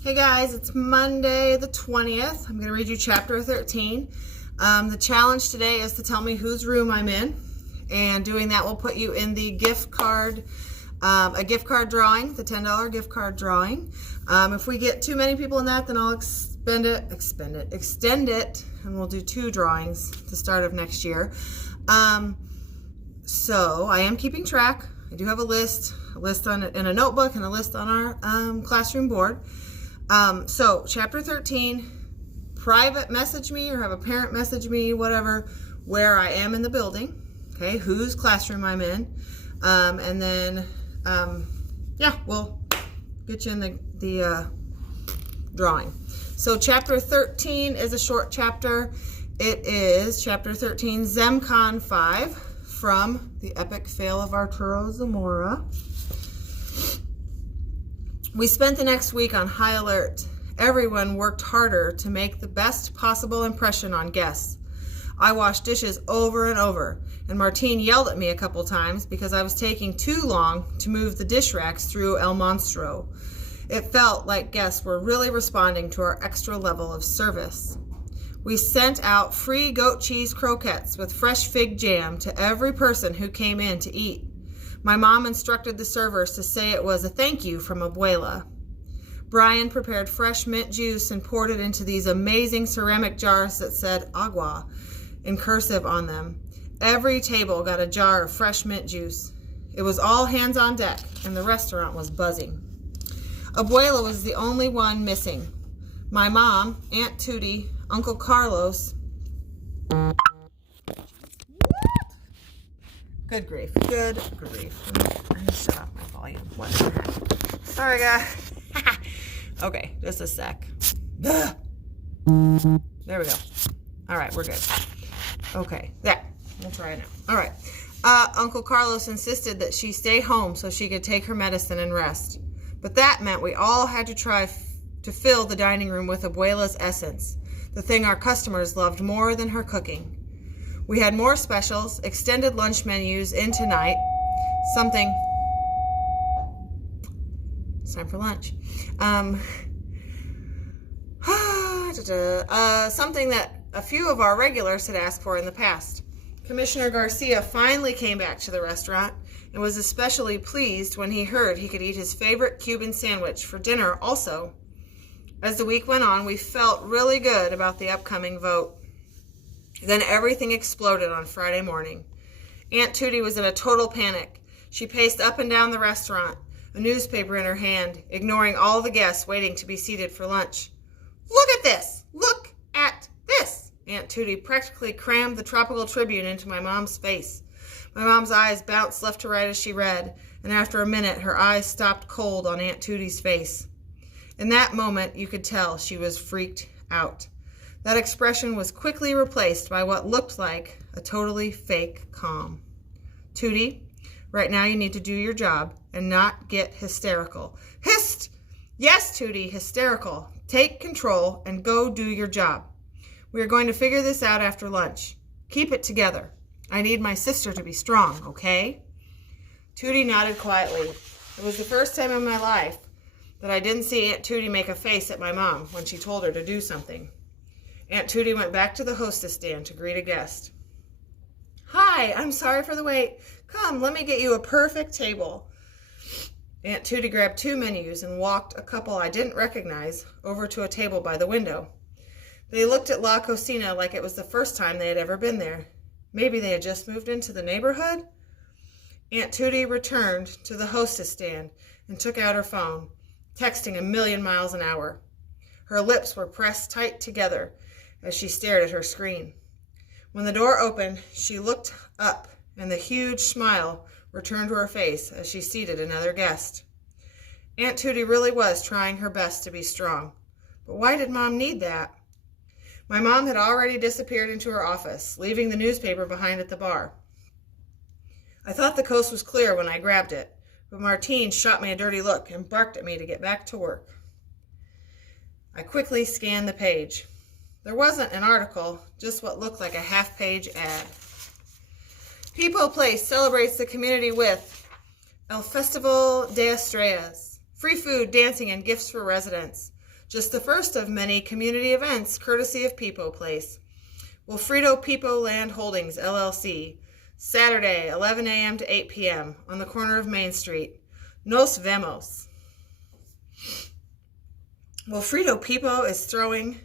Hey guys, it's Monday the 20th. I'm going to read you chapter 13. The challenge today is to tell me whose room I'm in, and doing that will put you in the gift card, a gift card drawing, the $10 gift card drawing. If we get too many people in that, then I'll extend it, and we'll do 2 drawings at the start of next year. So I am keeping track. I do have a list on it in a notebook and a list on our classroom board. So chapter 13, private message me or have a parent message me, whatever, where I am in the building, okay, whose classroom I'm in, and then, yeah, we'll get you in the drawing. So chapter 13 is a short chapter. It is chapter 13, ZemCon 5, from the epic fail of Arturo Zamora. We spent the next week on high alert. Everyone worked harder to make the best possible impression on guests. I washed dishes over and over, and Martine yelled at me a couple times because I was taking too long to move the dish racks through El Monstro. It felt like guests were really responding to our extra level of service. We sent out free goat cheese croquettes with fresh fig jam to every person who came in to eat. My mom instructed the servers to say it was a thank you from Abuela. Brian prepared fresh mint juice and poured it into these amazing ceramic jars that said agua in cursive on them. Every table got a jar of fresh mint juice. It was all hands on deck, and the restaurant was buzzing. Abuela was the only one missing. My mom, Aunt Tootie, Uncle Carlos. Good grief. Good grief. I'm gonna shut off my volume. What the heck? Sorry, guys. Okay, just a sec. There we go. All right, we're good. Okay, there. We'll try it now. All right. Uncle Carlos insisted that she stay home so she could take her medicine and rest. But that meant we all had to try to fill the dining room with Abuela's essence, the thing our customers loved more than her cooking. We had more specials, extended lunch menus in tonight, something, it's time for lunch, something that a few of our regulars had asked for in the past. Commissioner Garcia finally came back to the restaurant and was especially pleased when he heard he could eat his favorite Cuban sandwich for dinner also. As the week went on, we felt really good about the upcoming vote. Then everything exploded on Friday morning. Aunt Tootie was in a total panic. She paced up and down the restaurant, a newspaper in her hand, ignoring all the guests waiting to be seated for lunch. Look at this! Look at this! Aunt Tootie practically crammed the Tropical Tribune into my mom's face. My mom's eyes bounced left to right as she read, and after a minute her eyes stopped cold on Aunt Tootie's face. In that moment you could tell she was freaked out. That expression was quickly replaced by what looked like a totally fake calm. Tootie, right now you need to do your job and not get hysterical. Hist! Yes, Tootie, hysterical. Take control and go do your job. We are going to figure this out after lunch. Keep it together. I need my sister to be strong, okay? Tootie nodded quietly. It was the first time in my life that I didn't see Aunt Tootie make a face at my mom when she told her to do something. Aunt Tootie went back to the hostess stand to greet a guest. Hi, I'm sorry for the wait. Come, let me get you a perfect table. Aunt Tootie grabbed 2 menus and walked a couple I didn't recognize over to a table by the window. They looked at La Cocina like it was the first time they had ever been there. Maybe they had just moved into the neighborhood? Aunt Tootie returned to the hostess stand and took out her phone, texting a million miles an hour. Her lips were pressed tight together as she stared at her screen. When the door opened, she looked up, and the huge smile returned to her face as she seated another guest. Aunt Tootie really was trying her best to be strong. But why did Mom need that? My mom had already disappeared into her office, leaving the newspaper behind at the bar. I thought the coast was clear when I grabbed it, but Martine shot me a dirty look and barked at me to get back to work. I quickly scanned the page. There wasn't an article, just what looked like a half-page ad. People Place celebrates the community with El Festival de Estrellas, free food, dancing, and gifts for residents. Just the first of many community events courtesy of Peepo Place. Wilfredo Peepo Land Holdings, LLC. Saturday, 11 a.m. to 8 p.m. on the corner of Main Street. Nos vemos. Wilfredo Peepo is throwing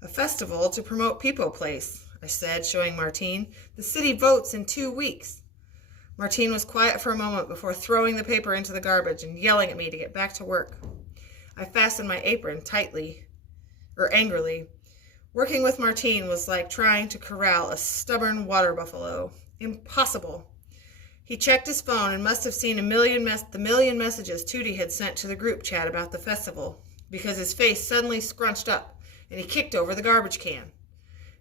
a festival to promote Peepo Place, I said, showing Martine. The city votes in 2 weeks. Martine was quiet for a moment before throwing the paper into the garbage and yelling at me to get back to work. I fastened my apron angrily. Working with Martine was like trying to corral a stubborn water buffalo. Impossible. He checked his phone and must have seen the million messages Tootie had sent to the group chat about the festival, because his face suddenly scrunched up and he kicked over the garbage can.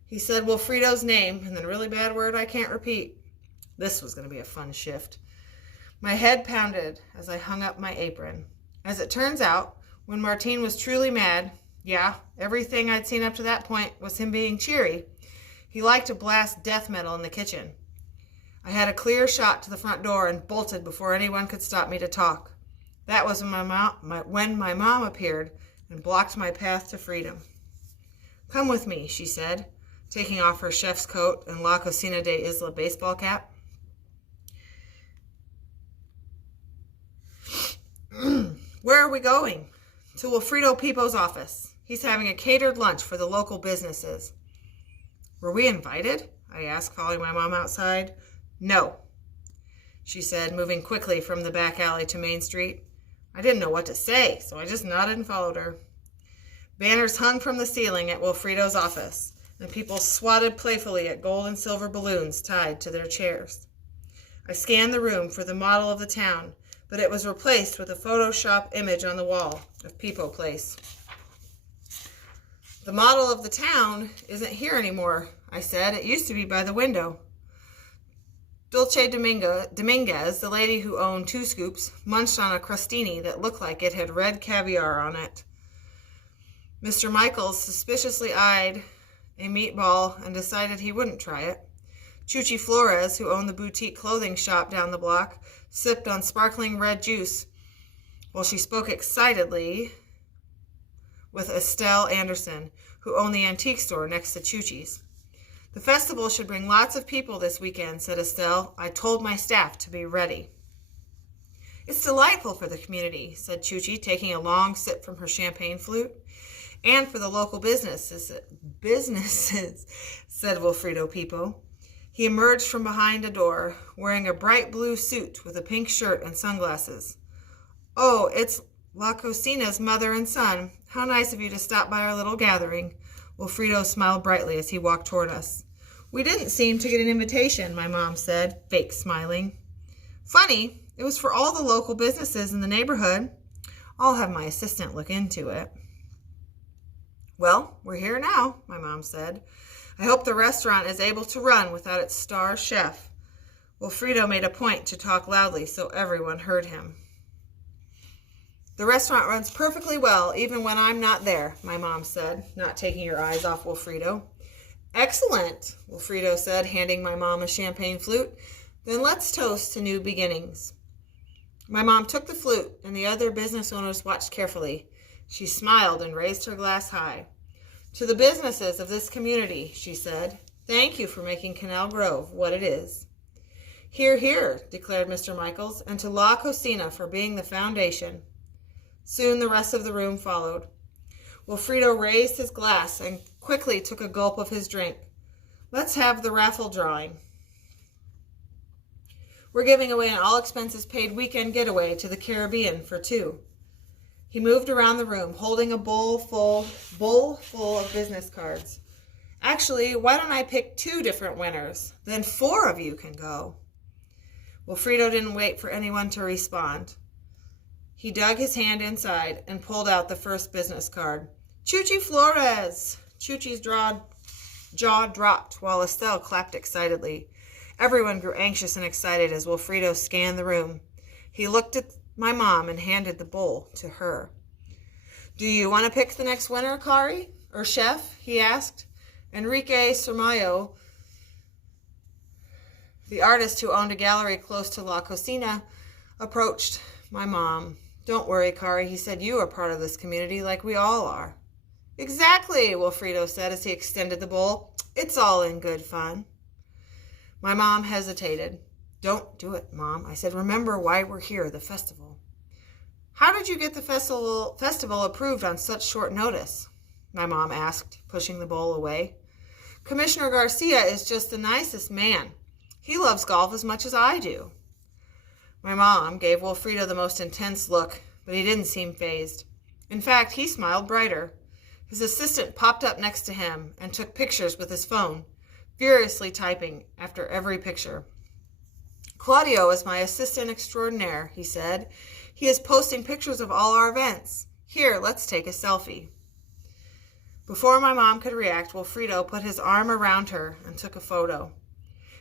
He said Wilfredo's name and then a really bad word I can't repeat. This was going to be a fun shift. My head pounded as I hung up my apron. As it turns out, when Martine was truly mad, everything I'd seen up to that point was him being cheery. He liked to blast death metal in the kitchen. I had a clear shot to the front door and bolted before anyone could stop me to talk. That was when my mom appeared and blocked my path to freedom. Come with me, she said, taking off her chef's coat and La Cocina de Isla baseball cap. Where are we going? To Wilfredo Peepo's office. He's having a catered lunch for the local businesses. Were we invited? I asked, following my mom outside. No, she said, moving quickly from the back alley to Main Street. I didn't know what to say, so I just nodded and followed her. Banners hung from the ceiling at Wilfredo's office, and people swatted playfully at gold and silver balloons tied to their chairs. I scanned the room for the model of the town, but it was replaced with a Photoshop image on the wall of Peepo Place. The model of the town isn't here anymore, I said. It used to be by the window. Dulce Dominguez, the lady who owned 2 Scoops, munched on a crostini that looked like it had red caviar on it. Mr. Michaels suspiciously eyed a meatball and decided he wouldn't try it. Chuchi Flores, who owned the boutique clothing shop down the block, sipped on sparkling red juice while she spoke excitedly with Estelle Anderson, who owned the antique store next to Chuchi's. The festival should bring lots of people this weekend, said Estelle. I told my staff to be ready. It's delightful for the community, said Chuchi, taking a long sip from her champagne flute. And for the local businesses, said Wilfredo Peepo. He emerged from behind a door, wearing a bright blue suit with a pink shirt and sunglasses. Oh, it's La Cocina's mother and son. How nice of you to stop by our little gathering. Wilfredo smiled brightly as he walked toward us. We didn't seem to get an invitation, my mom said, fake smiling. Funny, it was for all the local businesses in the neighborhood. I'll have my assistant look into it. Well, we're here now, my mom said. I hope the restaurant is able to run without its star chef. Wilfredo made a point to talk loudly so everyone heard him. The restaurant runs perfectly well, even when I'm not there, my mom said, not taking her eyes off Wilfredo. Excellent, Wilfredo said, handing my mom a champagne flute. Then let's toast to new beginnings. My mom took the flute, and the other business owners watched carefully. She smiled and raised her glass high. To the businesses of this community, she said, thank you for making Canal Grove what it is. Hear, hear, declared Mr. Michaels, and to La Cocina for being the foundation. Soon the rest of the room followed. Wilfredo raised his glass and quickly took a gulp of his drink. Let's have the raffle drawing. We're giving away an all-expenses-paid weekend getaway to the Caribbean for 2. He moved around the room, holding a bowl full of business cards. Actually, why don't I pick 2 different winners? Then 4 of you can go. Wilfredo didn't wait for anyone to respond. He dug his hand inside and pulled out the first business card. Chuchi Flores! Chuchi's jaw dropped while Estelle clapped excitedly. Everyone grew anxious and excited as Wilfredo scanned the room. He looked at my mom and handed the bowl to her. Do you want to pick the next winner, Kari? Or chef? He asked. Enrique Sermayo, the artist who owned a gallery close to La Cocina, approached my mom. Don't worry, Kari, he said. You are part of this community like we all are. Exactly, Wilfredo said as he extended the bowl. It's all in good fun. My mom hesitated. Don't do it, Mom. I said, remember why we're here, the festival. How did you get the festival approved on such short notice? My mom asked, pushing the bowl away. Commissioner Garcia is just the nicest man. He loves golf as much as I do. My mom gave Wilfredo the most intense look, but he didn't seem fazed. In fact, he smiled brighter. His assistant popped up next to him and took pictures with his phone, furiously typing after every picture. Claudio is my assistant extraordinaire, he said. He is posting pictures of all our events. Here, let's take a selfie. Before my mom could react, Wilfredo put his arm around her and took a photo.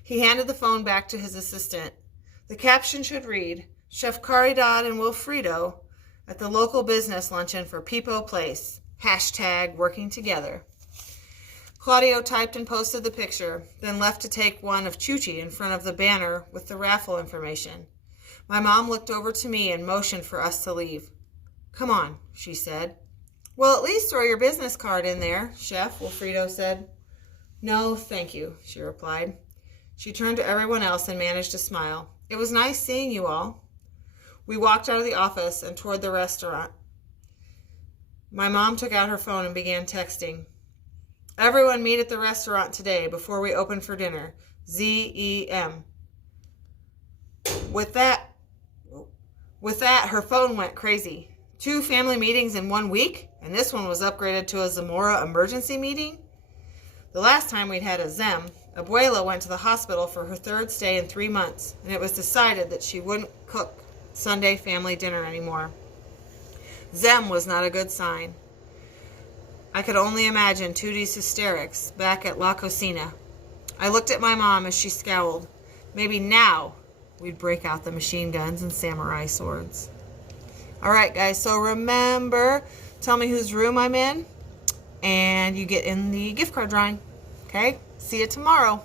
He handed the phone back to his assistant. The caption should read, Chef Caridad and Wilfredo at the local business luncheon for Pipo Place. # working together. Claudio typed and posted the picture, then left to take one of Chuchi in front of the banner with the raffle information. My mom looked over to me and motioned for us to leave. Come on, she said. Well, at least throw your business card in there, Chef, Wilfredo said. No, thank you, she replied. She turned to everyone else and managed to smile. It was nice seeing you all. We walked out of the office and toward the restaurant. My mom took out her phone and began texting. Everyone meet at the restaurant today before we open for dinner. ZEM. With that, her phone went crazy. 2 family meetings in 1 week, and this one was upgraded to a Zamora emergency meeting? The last time we'd had a ZEM, Abuela went to the hospital for her 3rd stay in 3 months, and it was decided that she wouldn't cook Sunday family dinner anymore. ZEM was not a good sign. I could only imagine Tootie's hysterics back at La Cocina. I looked at my mom as she scowled. Maybe now we'd break out the machine guns and samurai swords. All right, guys, so remember, tell me whose room I'm in, and you get in the gift card drawing. Okay? See you tomorrow.